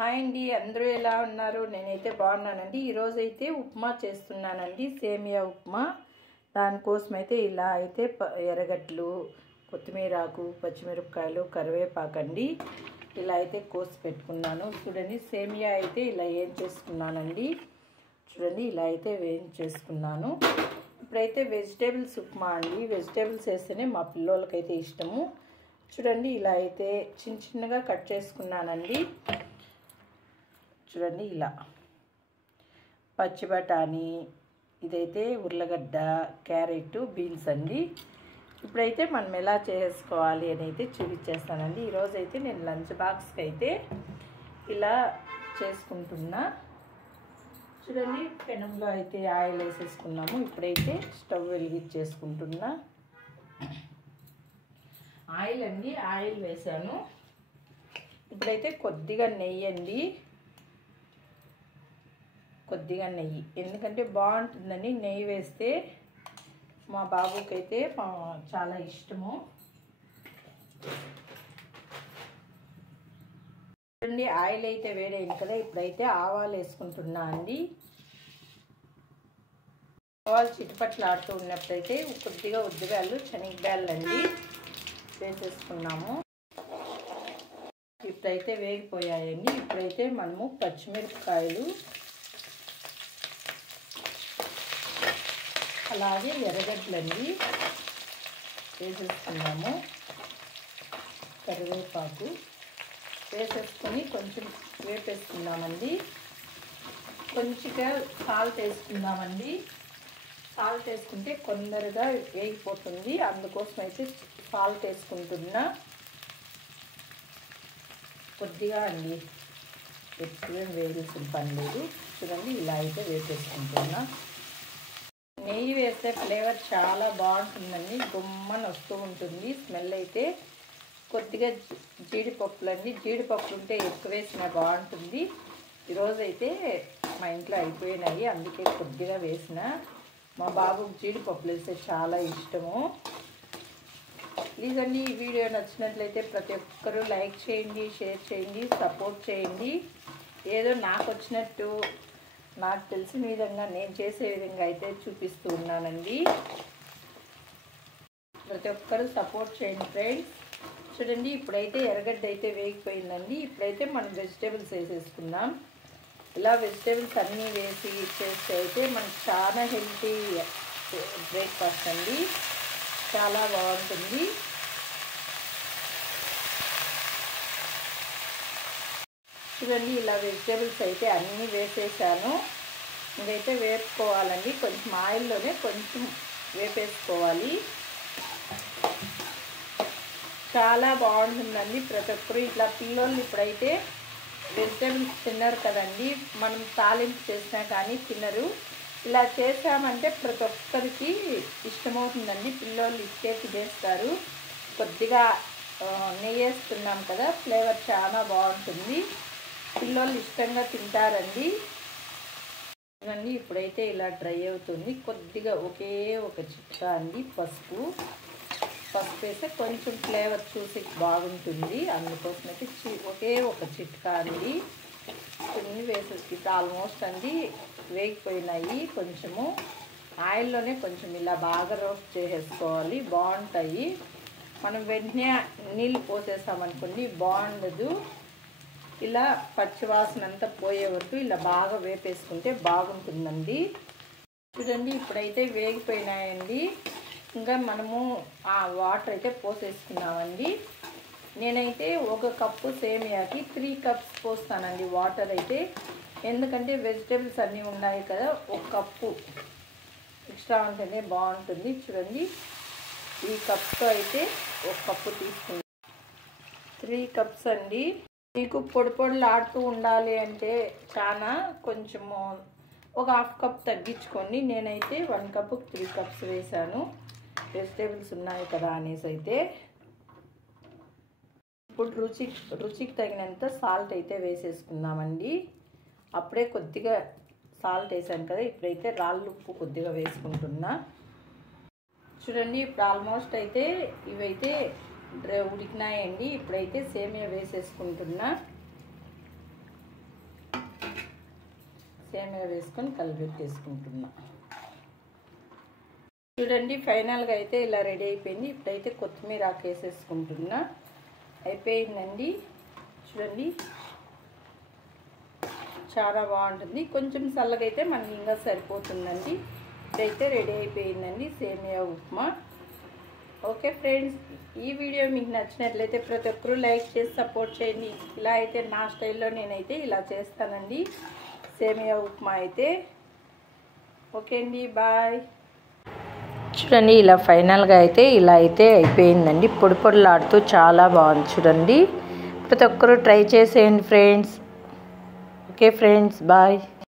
Hi అండి, అందరూ ఎలా ఉన్నారు? నేనైతే బాగున్నానండి. ఈరోజు అయితే ఉప్మా చేస్తున్నానండి, సేమియా ఉప్మా. దానికోసం అయితే ఇలా అయితే ఎర్రగడ్డలు, కొత్తిమీర ఆకు, పచ్చిమిరపకాయలు, కరివేపాకండి ఇలా అయితే కోసి పెట్టుకున్నాను. చూడండి, సేమియా అయితే ఇలా ఏం చేసుకున్నానండి. చూడండి, ఇలా అయితే వేయించేసుకున్నాను. ఇప్పుడైతే వెజిటేబుల్స్ ఉప్మా అండి. వెజిటేబుల్స్ వేస్తేనే మా పిల్లలకైతే ఇష్టము. చూడండి, ఇలా అయితే చిన్న చిన్నగా కట్ చేసుకున్నానండి. చూడండి, ఇలా పచ్చి బఠానీ, ఇదైతే ఉర్లగడ్డ, క్యారెట్, బీన్స్ అండి. ఇప్పుడైతే మనం ఎలా చేసుకోవాలి అని అయితే చూపించేస్తానండి. ఈరోజైతే నేను లంచ్ బాక్స్కి అయితే ఇలా చేసుకుంటున్నా. చూడండి, పెనంలో అయితే ఆయిల్ వేసేసుకున్నాము. ఇప్పుడైతే స్టవ్ వెలిగించేసుకుంటున్నా. ఆయిల్ అండి, ఆయిల్ వేసాను. ఇప్పుడైతే కొద్దిగా నెయ్యి అండి, కొద్దిగా నెయ్యి, ఎందుకంటే బాగుంటుందని నెయ్యి వేస్తే మా బాబుకి అయితే చాలా ఇష్టము. చూడండి, ఆయిల్ అయితే వేడైంది కదా. ఇప్పుడైతే ఆవాలు వేసుకుంటున్నా అండి. ఆవాలు చిట్టుపట్లు ఆడుతూ ఉన్నప్పుడైతే కొద్దిగా ఉద్దిబ్యాళ్ళు, శనగబ్యాళ్ళు అండి వేసేసుకున్నాము. ఇప్పుడైతే వేగిపోయాయండి. ఇప్పుడైతే మనము పచ్చిమిరపకాయలు, అలాగే ఎర్రగడ్డలండి వేసేసుకున్నాము. కరివేపాకు వేసేసుకొని కొంచెం వేపేసుకుందామండి. కొంచెంగా సాల్ట్ వేసుకుందామండి. సాల్ట్ వేసుకుంటే కొందరుగా వేగిపోతుంది, అందుకోసం అయితే సాల్ట్ వేసుకుంటున్నా. కొద్దిగా అండి, ఎక్కువ వేయాల్సిన పని లేదు. చూడండి, ఇలా అయితే వేసేసుకుంటున్నా. నెయ్యి వేస్తే ఫ్లేవర్ చాలా బాగుంటుందండి, గుమ్మని వస్తూ ఉంటుంది స్మెల్ అయితే. కొద్దిగా జీడిపప్పులండి, జీడిపప్పులు ఉంటే ఎక్కువ వేసినా బాగుంటుంది. ఈరోజైతే మా ఇంట్లో అయిపోయినాయి, అందుకే కొద్దిగా వేసిన. మా బాబుకి జీడిపప్పులు వేస్తే చాలా ఇష్టము. ప్లీజ్ అండి, ఈ వీడియో నచ్చినట్లయితే ప్రతి ఒక్కరూ లైక్ చేయండి, షేర్ చేయండి, సపోర్ట్ చేయండి. ఏదో నాకు వచ్చినట్టు, నాకు తెలిసిన విధంగా, నేను చేసే విధంగా అయితే చూపిస్తూ ఉన్నానండి. ప్రతి ఒక్కరూ సపోర్ట్ చేయండి ఫ్రెండ్స్. చూడండి, ఇప్పుడైతే ఎర్రగడ్డ అయితే వేగిపోయిందండి. ఇప్పుడైతే మనం వెజిటేబుల్స్ వేసేసుకుందాం. ఇలా వెజిటేబుల్స్ అన్నీ వేసి చేస్తే అయితే మనకు చాలా హెల్తీ బ్రేక్ఫాస్ట్ అండి, చాలా బాగుంటుంది. చూడండి, ఇలా వెజిటేబుల్స్ అయితే అన్నీ వేసేసాను. ఇదైతే వేపుకోవాలండి, కొంచెం ఆయిల్లోనే కొంచెం వేపేసుకోవాలి. చాలా బాగుంటుందండి. ప్రతి ఒక్కరు ఇట్లా, పిల్లలు ఇప్పుడైతే వెజిటేబుల్స్ తిన్నారు కదండి, మనం తాలింపు చేసినా కానీ తినరు. ఇలా చేసామంటే ప్రతి ఒక్కరికి ఇష్టమవుతుందండి, పిల్లలు ఇస్తే తినేస్తారు. కొద్దిగా నెయ్యి వేస్తున్నాం కదా, ఫ్లేవర్ చాలా బాగుంటుంది, పిల్లలు ఇష్టంగా తింటారండి. చూడండి, ఇప్పుడైతే ఇలా డ్రై అవుతుంది. కొద్దిగా ఒకే ఒక చిట్కా అండి, పసుపు వేస్తే కొంచెం ఫ్లేవర్ చూసి బాగుంటుంది, అందుకోసం అయితే ఒకే ఒక చిట్కా అండి. కొన్ని వేసేసి ఇప్పుడు ఆల్మోస్ట్ అండి వేగిపోయినాయి. కొంచెము ఆయిల్లోనే కొంచెం ఇలా బాగా రోస్ట్ చేసేసుకోవాలి, బాగుంటాయి. మనం వెంటనే నీళ్ళు పోసేసామనుకోండి బాగుండదు. ఇలా పచ్చివాసన అంతా పోయే వరకు ఇలా బాగా వేపేసుకుంటే బాగుంటుందండి. చూడండి, ఇప్పుడైతే వేగిపోయినాయండి. ఇంకా మనము ఆ వాటర్ అయితే పోసేసుకున్నామండి. నేనైతే 1 కప్పు సేమియాకి 3 కప్స్ పోస్తానండి వాటర్ అయితే, ఎందుకంటే వెజిటేబుల్స్ అన్నీ ఉన్నాయి కదా, 1 కప్పు ఎక్స్ట్రా ఉంటేనే బాగుంటుంది. చూడండి, ఈ కప్తో అయితే 1 కప్పు తీసుకున్నాను. 3 కప్స్ అండి. మీకు పొడి పొడులు ఆడుతూ ఉండాలి అంటే చాలా కొంచెము ఒక 1/2 కప్ తగ్గించుకోండి. నేనైతే 1 కప్పు 3 కప్స్ వేసాను, వెజిటేబుల్స్ ఉన్నాయి కదా అనేసి అయితే. ఇప్పుడు రుచికి తగినంత సాల్ట్ అయితే వేసేసుకుందామండి. అప్పుడే కొద్దిగా సాల్ట్ వేసాను కదా, ఇప్పుడైతే రాళ్ళు ఉప్పు కొద్దిగా వేసుకుంటున్నా. చూడండి, ఇప్పుడు ఆల్మోస్ట్ అయితే ఇవైతే ఉడికినాయండి. ఇప్పుడైతే సేమియా వేసేసుకుంటున్నా. సేమియా వేసుకొని కలిపెట్టేసుకుంటున్నా. చూడండి ఫైనల్గా అయితే ఇలా రెడీ అయిపోయింది. ఇప్పుడైతే కొత్తిమీర ఆకు వేసేసుకుంటున్నా. అయిపోయిందండి. చూడండి చాలా బాగుంటుంది. కొంచెం చల్లగా అయితే మనకి ఇంకా సరిపోతుందండి. ఇదైతే రెడీ అయిపోయిందండి సేమియా ఉప్మా. ఓకే ఫ్రెండ్స్, ఈ వీడియో మీకు నచ్చినట్లయితే ప్రతి ఒక్కరూ లైక్ చేసి సపోర్ట్ చేయండి. ఇలా అయితే నా స్టైల్లో నేనైతే ఇలా చేస్తానండి సేమియా ఉప్మా అయితే. ఓకే అండి, బాయ్. చూడండి ఇలా ఫైనల్గా అయితే ఇలా అయితే అయిపోయిందండి. పొడి పొడిలాడుతూ చాలా బాగుంది. చూడండి ప్రతి ఒక్కరూ ట్రై చేసేయండి ఫ్రెండ్స్. Okay friends, bye.